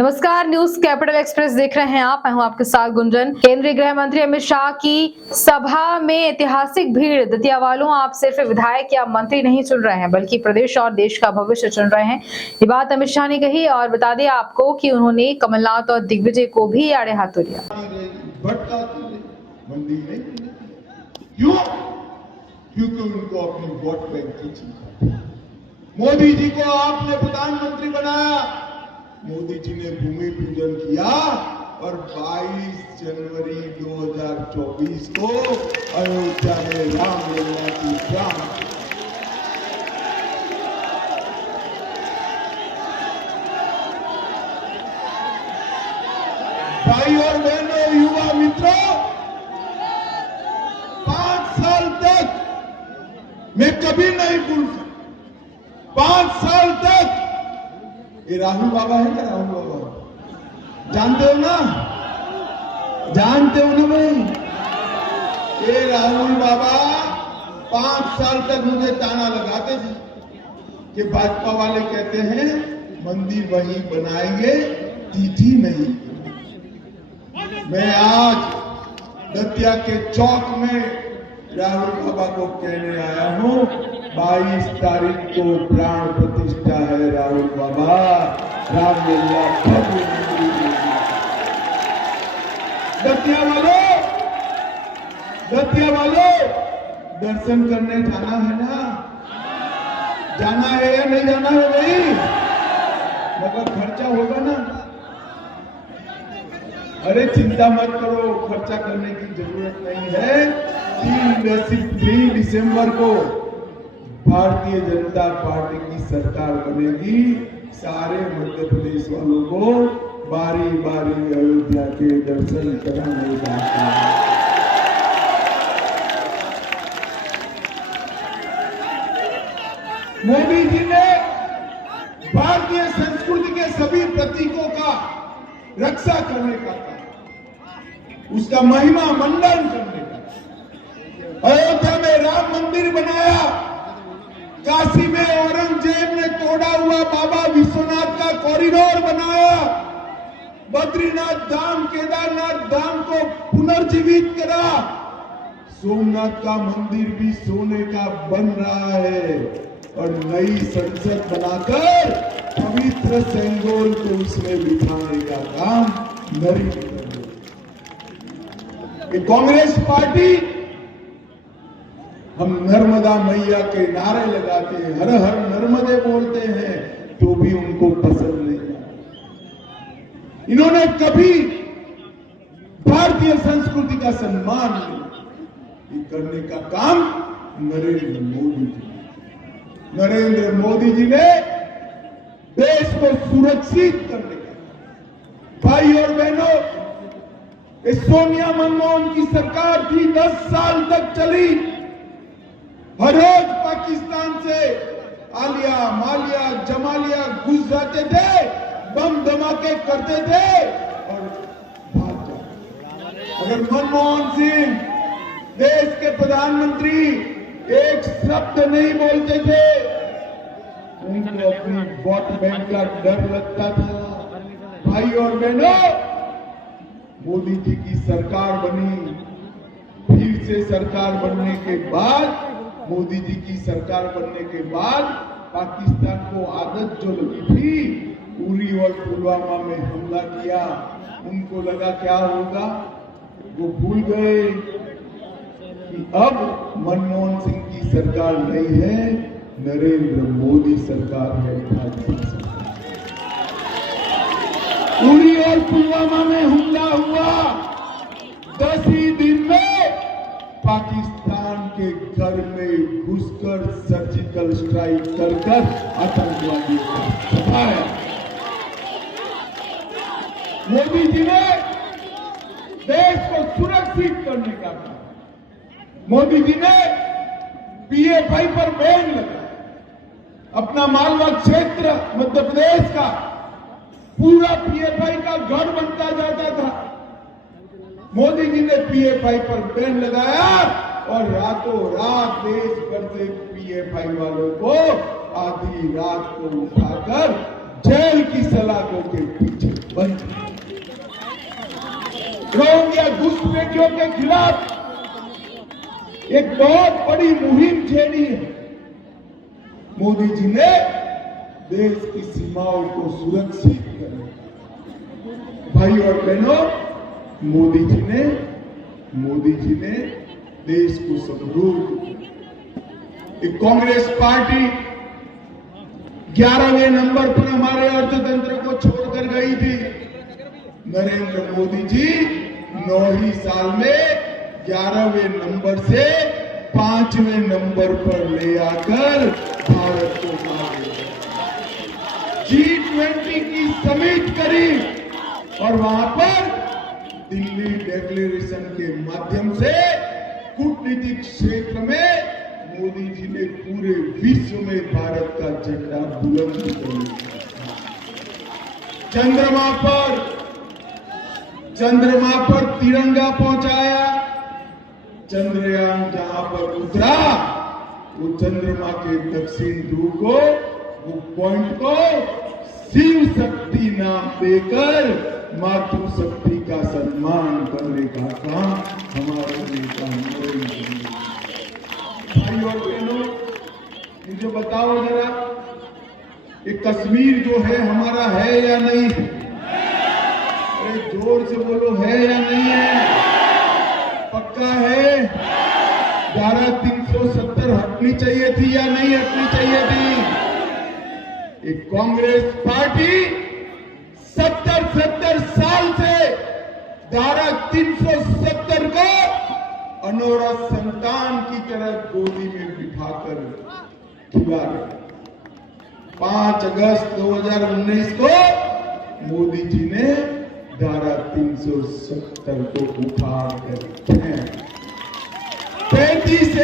नमस्कार, news capital express देख रहे हैं आप। मैं हूं आपके साथ गुंजन। केंद्रीय गृह मंत्री अमित शाह की सभा में ऐतिहासिक भीड़। दतिया वालों, आप सिर्फ विधायक या मंत्री नहीं चुन रहे हैं, बल्कि प्रदेश और देश का भविष्य चुन रहे हैं। ये बात अमित शाह ने कही और बता दें आपको कि उन्होंने कमलनाथ और दिग्विजय को भी आड़े हाथों लिया। क्योंकि उनको अपनी वोट बैंक की चिंता। मोदी जी को आपने प्रधानमंत्री बनाया, मोदी जी ने भूमि पूजन किया और 22 जनवरी 2024 को अयोध्या में रामलीला की शान। भाई और बहनों, युवा मित्रों, 5 साल तक मैं कभी नहीं भूल सकता। 5 साल तक ये राहुल बाबा है ना, राहुल बाबा जानते हो ना, जानते हो ना भाई। ये राहुल बाबा 5 साल तक मुझे ताना लगाते थे कि भाजपा वाले कहते हैं मंदिर वहीं बनाएंगे, तिथि नहीं। मैं आज दतिया के चौक में राहुल बाबा को कहने आया हूं, 22 तारीख को प्राण प्रतिष्ठा है राहुल बाबा, रामलीला भव्य। दतिया वालों, दर्शन करने जाना है ना? जाना है या नहीं जाना है भाई? मगर खर्चा होगा ना? अरे चिंता मत करो, खर्चा करने की जरूरत नहीं है। 3 दिसंबर को भारतीय जनता पार्टी की सरकार बनेगी। सारे मध्य प्रदेश वालों को बारी बारी अयोध्या के दर्शन कराने जाते हैं। मोदी जी ने भारतीय संस्कृति के सभी प्रतीकों का रक्षा करने का काम, उसका महिमा मंडन करने का। अयोध्या में राम मंदिर बनाया, काशी में औरंगजेब ने तोड़ा हुआ बाबा विश्वनाथ का कॉरिडोर बनाया, बद्रीनाथ धाम, केदारनाथ धाम को पुनर्जीवित करा, सोमनाथ का मंदिर भी सोने का बन रहा है और नई संसद बनाकर पवित्र सेंगोल को उसमें बिठाने का काम नरेंद्र मोदी। कांग्रेस पार्टी, हम नर्मदा मैया के नारे लगाते हैं, हर हर नर्मदे बोलते हैं, तो भी उनको पसंद नहीं आता। इन्होंने कभी भारतीय संस्कृति का सम्मान नहीं करने का काम नरेंद्र मोदी जी। नरेंद्र मोदी जी ने देश को सुरक्षित करने का। भाई और बहनों, सोनिया मनमोहन की सरकार थी, 10 साल तक चली। हर रोज पाकिस्तान से आलिया, मालिया, जमालिया घुस जाते थे, बम धमाके करते थे और भाग जाते। अगर मनमोहन सिंह देश के प्रधानमंत्री एक शब्द नहीं बोलते थे, उनको अपनी वोट बैंक का डर लगता था। भाई और बहनों, मोदी जी की सरकार बनी, फिर से सरकार बनने के बाद, मोदी जी की सरकार बनने के बाद पाकिस्तान को आदत जो लगी थी, उरी और पुलवामा में हमला किया, उनको लगा क्या होगा, वो भूल गए कि अब मनमोहन सिंह की सरकार नहीं है, नरेंद्र मोदी सरकार है, भाजपा सरकार। उरी और पुलवामा में हमला हुआ, 10 ही दिन में पाकिस्तान के घर में घुसकर सर्जिकल स्ट्राइक कर आतंकवादियों का सफाया। मोदी जी ने देश को सुरक्षित करने का काम। मोदी जी ने पीएफआई पर बैन लगाया। अपना मालवा क्षेत्र मध्य प्रदेश का पूरा पीएफआई का गढ़ बनता जाता था। मोदी जी ने पीएफआई पर बैन लगाया और रातों रात देश भर से पीएफआई वालों को आधी रात को उठाकर जेल की सलाखों के पीछे बंद। रोहिंग्या घुसपैठियों के खिलाफ एक बहुत बड़ी मुहिम छेड़ी है। मोदी जी ने देश की सीमाओं को सुरक्षित कर, भाई और बहनों, मोदी जी ने देश को समृद्ध। एक कांग्रेस पार्टी 11वें नंबर पर हमारे अर्थतंत्र को छोड़कर गई थी। नरेंद्र मोदी जी 9 ही साल में 11वें नंबर से 5वें नंबर पर ले आकर भारत को G20 की समिट करी और वहां पर दिल्ली डिक्लेरेशन के माध्यम से कूटनीतिक क्षेत्र में मोदी जी ने पूरे विश्व में भारत का झंडा बुलंद कर दिया। चंद्रमा पर तिरंगा पहुंचाया। चंद्रयान जहां पर उतरा वो चंद्रमा के दक्षिण ध्रुव को, वो पॉइंट को शिव शक्ति नाम देकर मातृशक्ति का सम्मान करने का काम हमारे नेता नरेंद्र मोदी। भाई और बहनों, मुझे बताओ जरा, ये कश्मीर जो है हमारा है या नहीं है? अरे जोर से बोलो, है या नहीं है? पक्का है? धारा 370 हटनी चाहिए थी या नहीं हटनी चाहिए थी? एक कांग्रेस पार्टी 70 साल से धारा 370 को अनौरत संतान की तरह गोदी में बिठाकर खिला रहे। 5 अगस्त 2019 को मोदी जी ने धारा 370 को उठा कर 35